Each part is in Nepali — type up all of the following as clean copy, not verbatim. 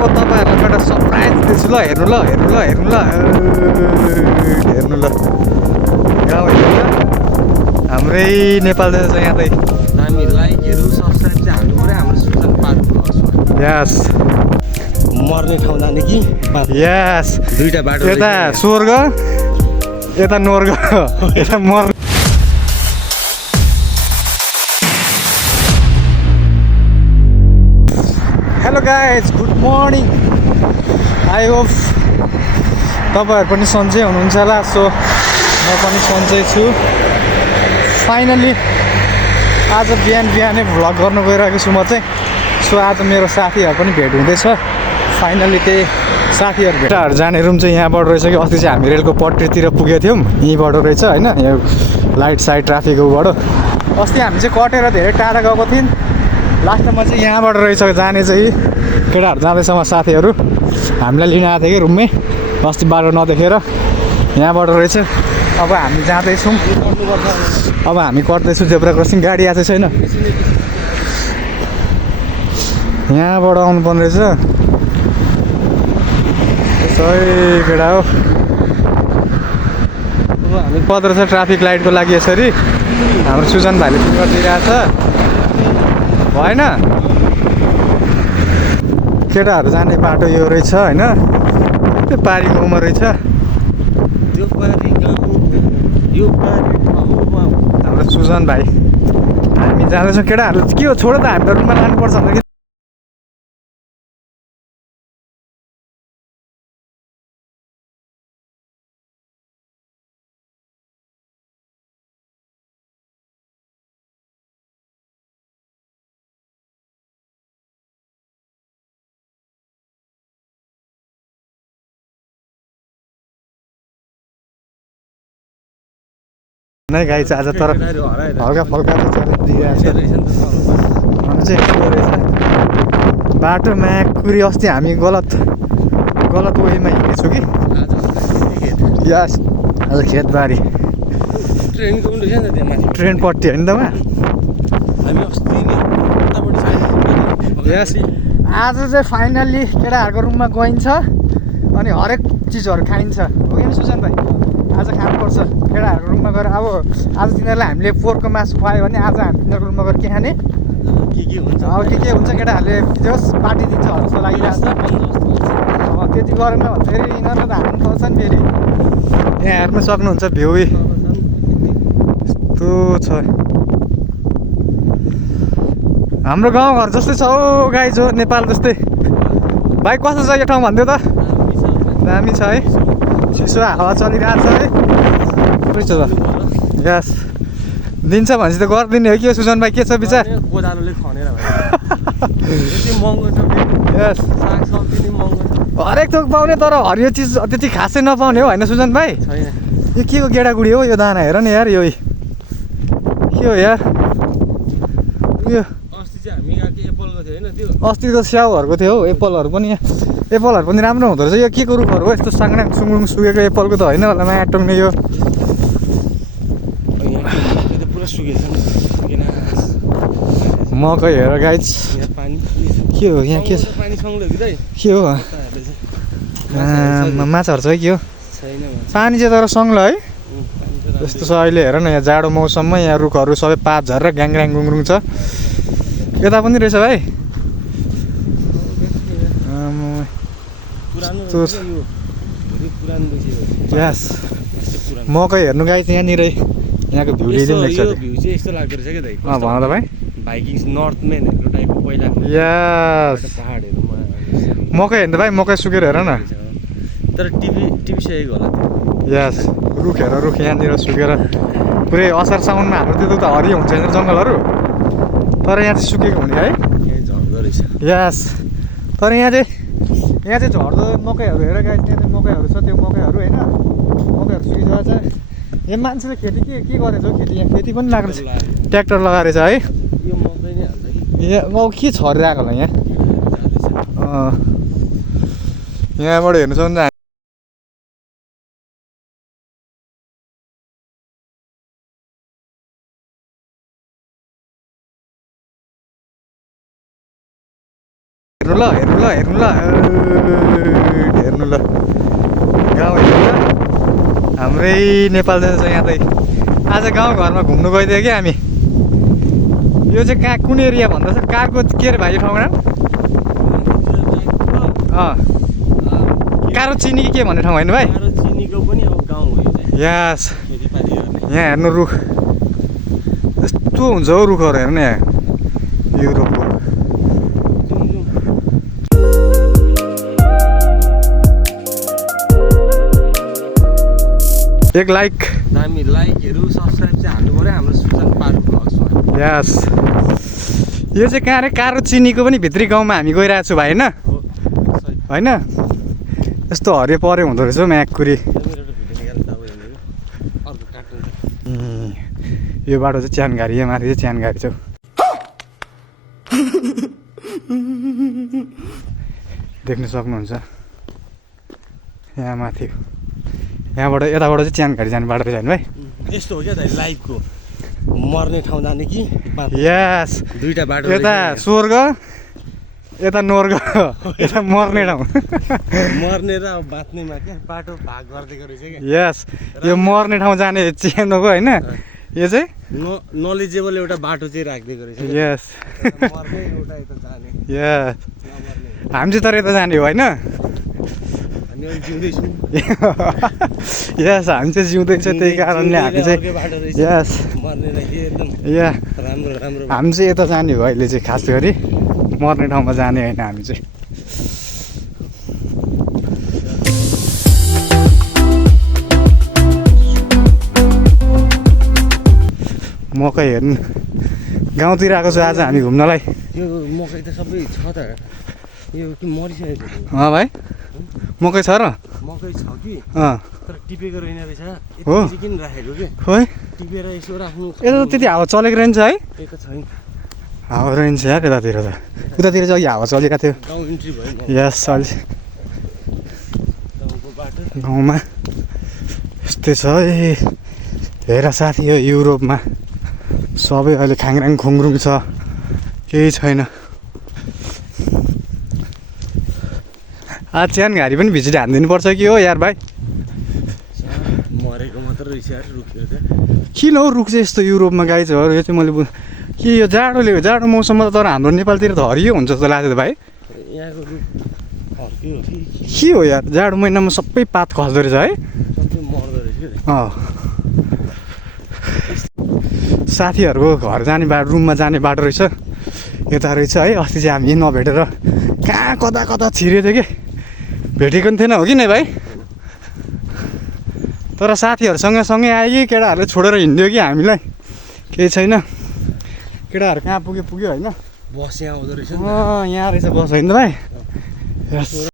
अब तपाईँहरूलाई एउटा सरप्राइज दिन्छु ल हेर्नु ल गाउँ हेर्नु ल हाम्रै नेपाल जान्छ यहाँ चाहिँ हामी लाइकहरू सब्सक्राइब चाहिँ हाल्नु पऱ्यो हाम्रो सुजन पार्कको यस मर्ने ठाउँ जाने कि यस दुईटा बाटो यता स्वर्ग यता नर्ग यता मर्ग hello guys good morning I hope तपाईँहरू पनि सन्चै हुनुहुन्छ होला सो म पनि सन्चै छु फाइनली आज बिहानै भ्लग गर्नु गइरहेको छु म चाहिँ सो आज मेरो साथीहरू पनि भेट हुँदैछ फाइनली त्यही साथीहरू भेटाहरू जाने रुम चाहिँ यहाँबाट रहेछ कि अस्ति चाहिँ हामी रेलको पट्टीतिर पुगेको थियौँ यहीँबाट रहेछ होइन यो लाइट साइड ट्राफिकबाट अस्ति हामी चाहिँ कटेर धेरै टाढा गएको थियौँ लास्टमा चाहिँ यहाँबाट रहेछ जाने चाहिँ केटाहरू जाँदैछ म साथीहरू हामीलाई लिन आएको थियो कि रुममै अस्ति बाटो नदेखेर यहाँबाट रहेछ अब हामी जाँदैछौँ अब हामी कट्दैछौँ जेब्रा क्रसिङ गाडी आएको छैन यहाँबाट आउनु पर्ने रहेछ सही केटा हो अब हामी पत्र छ ट्राफिक लाइटको लागि यसरी हाम्रो सुजन भाइले फिङ्गर दिइरहेको छ भएन केटाहरू जाने बाटो यो रहेछ होइन त्यो पारी गाउँमा रहेछ हाम्रो सुजन भाइ हामी जाँदैछौँ केटाहरू के हो छोड त हामी त रुममा लानुपर्छ भने कि नै गाई चाहिँ आज तर हल्का फल्का च्यालेन्ज दिइरहेको छ चाहिँ बाटोमा कुरी अस्ति हामी गलत वेमा हिँडेछु कि यस आज खेतबारी ट्रेनपट्टि होइन त यस आज चाहिँ फाइनल्ली केटाहरूको रुममा गइन्छ अनि हरेक चिजहरू खाइन्छ हो कि सुजन भाइ आज खानुपर्छ केटाहरूको रुममा गएर अब आज तिनीहरूलाई हामीले पोर्कको मासु खुवायो भने आज हामी तिनीहरूको रुममा गएर के खाने के हुन्छ अब के हुन्छ केटाहरूले जस पार्टी दिन्छ जस्तो लागिरहेको छ त्यति गरेन भन्दाखेरि यिनीहरू त हाल्नु पाउँछ नि फेरि यहाँ हेर्न सक्नुहुन्छ भ्यू यस्तो छ हाम्रो गाउँघर जस्तै छ हौ गाई जो नेपाल जस्तै भाइ कस्तो छ यो ठाउँ भनिदियो त दामी छ है चिसो हावा चलिरहेको छ है रहेछ त यस दिन्छ भनेपछि त गरिदिने हो कि सुजन भाइ के छ विचार कोदालोले खनेर यति महँगो छ यस सागसब्जी नि महँगो छ हरेक थोक पाउने तर हरियो चिज त्यति खासै नपाउने हो होइन सुजन भाइ छैन यो के को गेडागुडी हो यो दाना हेर न यार यो के हो यार यो अस्ति चाहिँ हामी गएको एप्पलको थियो होइन त्यो अस्तिको स्याउहरूको थियो हौ एप्पलहरू पनि एप्पलहरू पनि राम्रो हुँदो रहेछ यो के को रुखहरू हो यस्तो साङ्नाङ सुङ्गुङ सुकेको एप्पलको त होइन होला माया टोक्ने यो पुरा सुकेको छ मकै हेर गाइज पानी के हो यहाँ के छ पानी सँगले हो कि के हो माछाहरू छ है के हो छैन पानी चाहिँ तर सङ्ग्ल है यस्तो छ अहिले हेर न यहाँ जाडो मौसममा यहाँ रुखहरू सबै पात झरेर ग्याङग्याङ गुङ्रुङ छ यता पनि रहेछ भाइ यस मकै हेर्नु गाई यहाँनिर यहाँको भ्यू लिइदिउँ एकचोटि भ्यू चाहिँ यस्तो लाग्दो रहेछ क्या भन त भाइ भाइकिङ्स नर्थम्यानहरूको टाइपको पहिलाको यस पाहाडहरूमा मकै हेर्नु भाइ मकै सुकेर हेर न तर टिभी सकेको होला यस रुख हेर रुख यहाँनिर सुकेर पुरै असार साउनमा हाम्रो त्यो त हरियो हुन्छ यहाँनिर जङ्गलहरू तर यहाँ चाहिँ सुकेको हुने है झर्दो रहेछ यस तर यहाँ चाहिँ झर्दो मकैहरू हेर गाई त्यहाँ चाहिँ मकैहरू छ त्यो मकैहरू होइन मकैहरू सुकिसकेको छ यहाँ मान्छेले खेती के गरेछ हौ खेती यहाँ खेती पनि लाग्छ ट्र्याक्टर लगाएर छ है यो मकै नै हाल्छ कि यहाँ के छरिरहेको होला यहाँ यहाँबाट हेर्नु सक्नुहुन्छ हेर्नु ल हेर्नु ल हेर्नु ल गाउँ हेर्नु ल हाम्रै नेपाल जान्छ यहाँ त आज गाउँघरमा घुम्नु गइदियो कि हामी यो चाहिँ कहाँ कुन एरिया भन्दा छ कहाँको के अरे भाइ यो ठाउँको नाम कारो चिनी कि के भन्ने ठाउँ होइन भाइ चिनीको पनि अब गाउँ हो यो चाहिँ यस खेतीपाती गर्ने यहाँ हेर्नु रुख यस्तो हुन्छ हौ रुखहरू हेर्नु यहाँ युरोपको एक लाइक दामी लाइकहरू सब्सक्राइब चाहिँ हाल्नु पऱ्यो हाम्रो सुजन पारू भ्लग्समा यस यो चाहिँ कहाँ अरे कारो चिनीको पनि भित्री गाउँमा हामी गइरहेको छु भाइ होइन यस्तो हरियो पऱ्यो हुँदो रहेछ हौ म्याकुरी यो बाटो चाहिँ च्यानघारी यहाँ माथि चाहिँ च्यानघारी छ देख्न सक्नुहुन्छ यहाँ माथि यहाँबाट यताबाट चाहिँ च्यानघारी जाने बाटो रहेछ भाइ यस्तो हो क्या त लाइफको मर्ने ठाउँ जाने कि यस दुईटा बाटो यता स्वर्ग यता नर्ग यता मर्ने ठाउँ मर्ने र अब बाँच्नेमा क्या बाटो भाग गरिदिएको रहेछ क्या यस यो मर्ने ठाउँ जाने च्यानको होइन यो चाहिँ नलेजेबल एउटा बाटो चाहिँ राखिदिएको रहेछ यस मर्ने एउटा यता जाने यस हामी चाहिँ तर यता जाने हो होइन हामी अहिले जिउँदैछौँ यस हामी चाहिँ जिउँदैछ त्यही कारणले हामी चाहिँ यस मर्नेलाई के एकदम या राम्रो राम्रो हामी चाहिँ यता जाने हो अहिले चाहिँ खास गरी मर्ने ठाउँमा जाने होइन हामी चाहिँ मकै हेर्नु गाउँतिर आएको छु आज हामी घुम्नलाई यो मकै त सबै छ त यो के मरिसकेको भाइ मकै छ र मकै छ कि तर टिपेको रहेन रहेछ हो यति किन राखेको के खोइ टिपेर यसो राख्नु यता त त्यति हावा चलेको रहन्छ है त्यही त छैन हावा रहन्छ यार यतातिर त उतातिर चाहिँ अघि हावा चलिरहेको थियो गाउँ इन्ट्री भयो नि यस अलि गाउँको बाटो गाउँमा यस्तै छ ए हेर साथी यो युरोपमा सबै अहिले खाङराङ खुङरुङ छ केही छैन आज च्यानघारी पनि भिजिट हानिदिनुपर्छ कि हो यार भाइ मरेको मात्र रहेछ यार रुखहरू त किन हौ रुख चाहिँ यस्तो युरोपमा गाई छ यो चाहिँ मैले के यो जाडो मौसममा त तर हाम्रो नेपालतिर त हरियो हुन्छ जस्तो लाग्छ त भाइ यहाँको रुख फर्क्यो हो कि के हो यार जाडो महिनामा सबै पात खस्दो रहेछ है सबै मर्दो रहेछ कि साथीहरूको घर जाने बाटो रुममा जाने बाटो रहेछ यता रहेछ है अस्ति चाहिँ हामी नभेटेर कहाँ कता छिरेको थियो कि भेटेको पनि थिएन हो कि नै भाइ तर साथीहरूसँग सँगै आयो कि केटाहरूले छोडेर हिँड्यो कि हामीलाई केही छैन केटाहरू कहाँ पुग्यो होइन बस यहाँ आउँदो रहेछ यहाँ रहेछ बस होइन त भाइ यस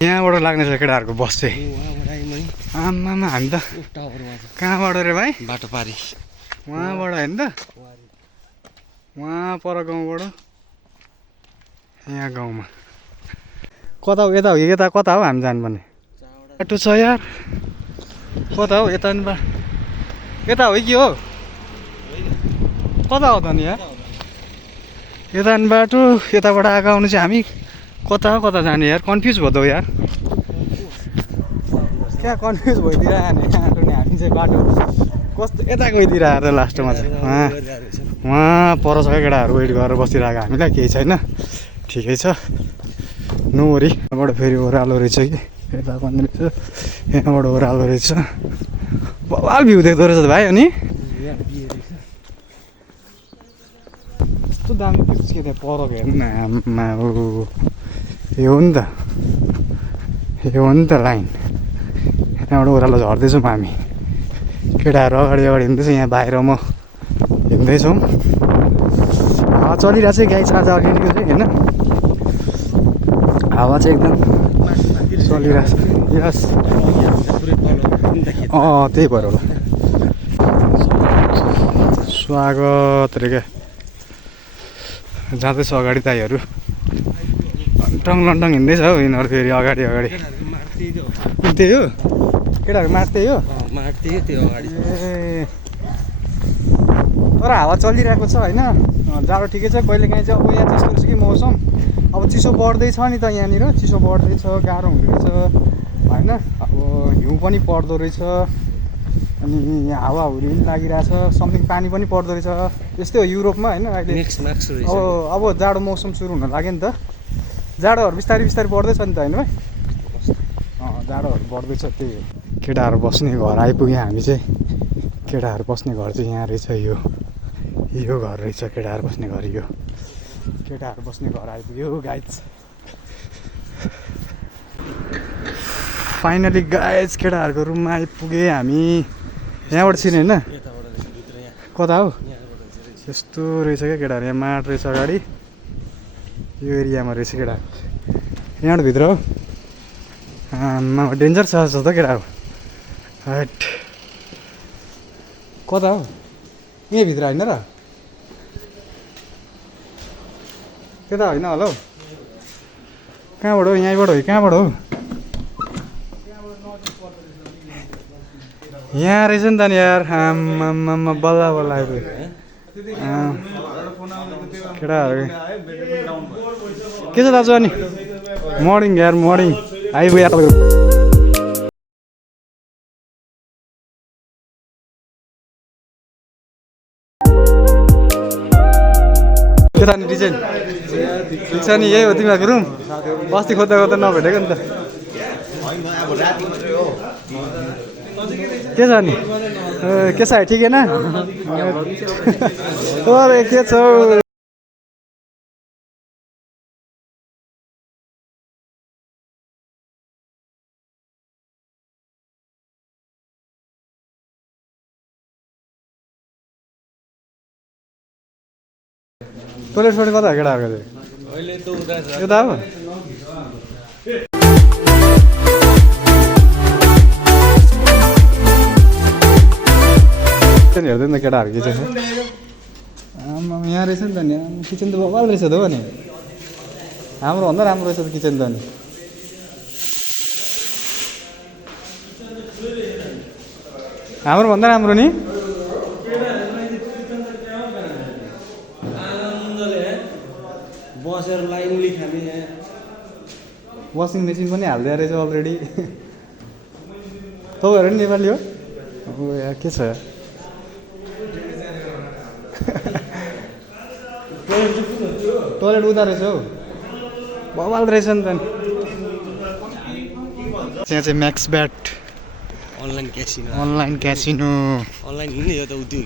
यहाँबाट लाग्ने छ केटाहरूको बस चाहिँ आमामा हामी त कहाँबाट रे भाइ बाटो पारी वहाँबाट होइन त वहाँ पर गाउँबाट यहाँ गाउँमा कता हो यता हो यता कता हो हामी जानुपर्ने बाटो छ यार कता हो यता नि यता हो कि हो कता हो त नि यार यता नि बाटो यताबाट आएको आउनु चाहिँ हामी कता जाने यार कन्फ्युज भयो त यार क्या कन्फ्युज भइदिएर आने आँटो नि हामी चाहिँ बाटो कस्तो यता गइदिएर आएर लास्टमा चाहिँ वहाँ पर छ केटाहरू वेट गरेर बसिरहेको हामीलाई केही छैन ठिकै छ नोरी यहाँबाट फेरि ओह्रालो रहेछ कि यता पनि रहेछ यहाँबाट ओह्रालो रहेछ बवाल भ्यू देख्दो रहेछ भाइ अनि कस्तो दामी भ्यू के त्यहाँ परको हेर्नु न आम्मा हो यो हो नि त लाइन यहाँबाट ओह्रालो झर्दैछौँ हामी केटाहरू अगाडि हिँड्दैछ यहाँ बाहिर म हिँड्दैछौँ हावा चलिरहेको छ गाई चार्ज अलिअलि चाहिँ होइन हावा चाहिँ एकदम चलिरहेको छ यस त्यही भएर होला स्वागत रे क्या जाँदैछ अगाडि दाइहरू लन्टङ लन्टङ हिँड्दैछ हौ यिनीहरू फेरि अगाडि अगाडि कुन त्यही हो केटाहरू मार्दै हो त्यो अगाडि ए तर हावा चलिरहेको छ होइन जाडो ठिकै छ कहिलेकाहीँ चाहिँ अब यहाँ त्यस्तो रहेछ कि मौसम अब चिसो बढ्दैछ नि त यहाँनिर चिसो बढ्दैछ गाह्रो हुँदैछ होइन अब हिउँ पनि पर्दो रहेछ अनि यहाँ हावाहुरी पनि लागिरहेछ समथिङ पानी पनि पर्दो रहेछ त्यस्तै हो युरोपमा होइन अहिले अब जाडो मौसम सुरु हुन लाग्यो नि त जाडोहरू बिस्तारै बिस्तारै बढ्दैछ नि त होइन भाइ जाडोहरू बढ्दैछ त्यही हो केटाहरू बस्ने घर आइपुग्यो हामी चाहिँ केटाहरू बस्ने घर चाहिँ यहाँ रहेछ यो घर रहेछ केटाहरू बस्ने घर यो केटाहरू बस्ने घर आइपुग्यो गाइज फाइनली गाइज केटाहरूको रुममा आइपुगे हामी यहाँबाट छिर्ने होइन कता हो यस्तो रहेछ क्या केटाहरू यहाँ माट रहेछ अगाडि यो एरियामा रहेछ केटाहरू यहाँबाट भित्र हो डेन्जर छ त केटाहरू हट कता हो यहीँभित्र होइन र त्यता होइन होला हौ कहाँबाट हो यहीँबाट हो कहाँबाट हो यहाँ रहेछ नि त नि यार आम्मामा बल्ल बल्ल आइपुग्यो केटाहरू के छ दाजु अनि मर्निङ यार मर्निङ आइपुग्यो के त नि डिजाइन ठिक छ नि यही हो तिमीहरूको रुम अस्ति खोज्दा खोज्दा नभेटेको नि त के छ नि के छ ठिकै न अरे के छ टोइलेट सोइलेट कता केटाहरूको चाहिँ यता हो हेर्दै नि त केटाहरू किचन आमा यहाँ रहेछ नि त नि किचन त बबाल रहेछ त हो नि हाम्रो भन्दा राम्रो रहेछ त किचन त नि हाम्रो भन्दा राम्रो नि बसेर लाइनली खाने वासिङ मेसिन पनि हालिदिएर रहेछ अलरेडी तपाईँहरू नि नेपाली हो अब यहाँ के छ टोइलेट उता रहेछ हौ बवाल रहेछ नि त त्यहाँ चाहिँ Max bat online casino online हिँड्ने हो त उयो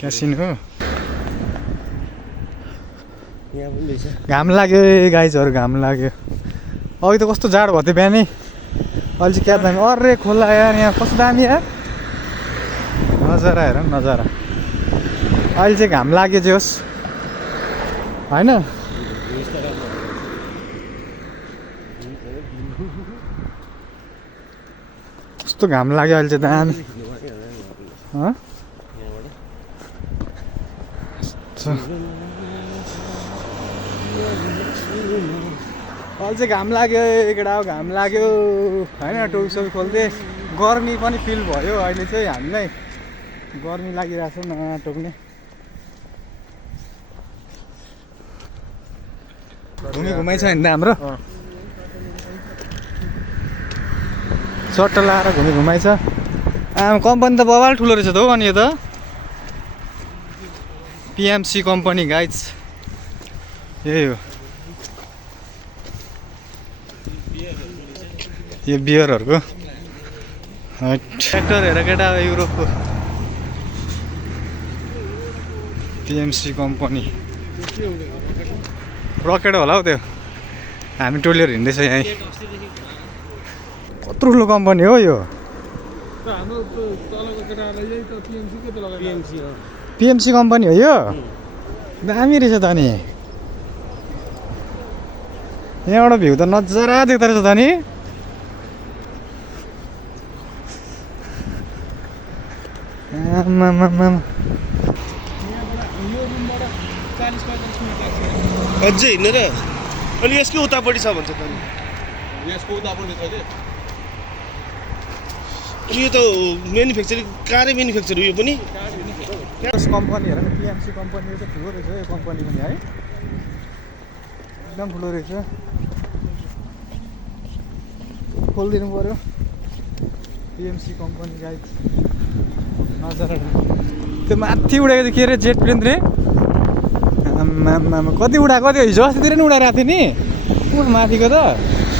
क्यासिनो हो यहाँ पनि रहेछ घाम लाग्यो गाइजहरू घाम लाग्यो अघि त कस्तो जाडो भयो थियो बिहानै अहिले चाहिँ क्या दामी अरे खोला यार यहाँ कस्तो दामी यार नजारा हेर नजारा अहिले चाहिँ घाम लाग्यो जे होस् होइन कस्तो घाम लाग्यो अहिले चाहिँ दामी अहिले चाहिँ घाम लाग्यो केटा घाम लाग्यो होइन टोपी खोल्दै गर्मी पनि फिल भयो अहिले चाहिँ हामीलाई गर्मी लागिरहेको छ नटोक्ने घुमाइ छ नि त हाम्रो चट्ट लाएर घुमाइ छ कम्पनी त बबाल ठुलो रहेछ त हौ अनि यो त पिएमसी कम्पनी गाइज यही हो यो बियरहरूको ट्र्याक्टर हेर केटा युरोपको पिएमसी कम्पनी रकेट होला हौ त्यो हामी टोलिएर हिँड्दैछ यहीँ कत्रो ठुलो कम्पनी हो यो पिएमसी कम्पनी हो यो दामी रहेछ त नि यहाँबाट भ्यू त नजारा देख्दो रहेछ त नि 40-45 मिनट लाग्छ। अझै हिँडेर अनि यसको उतापट्टि छ भन्छ त यसको उतापट्टि छ कि अनि यो त म्यानुफ्याक्चरिङ कारै म्यानुफ्याक्चर हो यो पनि कम्पनी हेर न पिएमसी कम्पनी चाहिँ ठुलो रहेछ यो कम्पनी पनि है एकदम ठुलो रहेछ खोलिदिनु पऱ्यो पिएमसी कम्पनी गाइड नजारा त्यो माथि उडेको चाहिँ के अरे जेट प्लेन रे आम्मामा कति उडाएको थियो हिजो अस्तितिर नि उडाइरहेको थियो नि माथिको त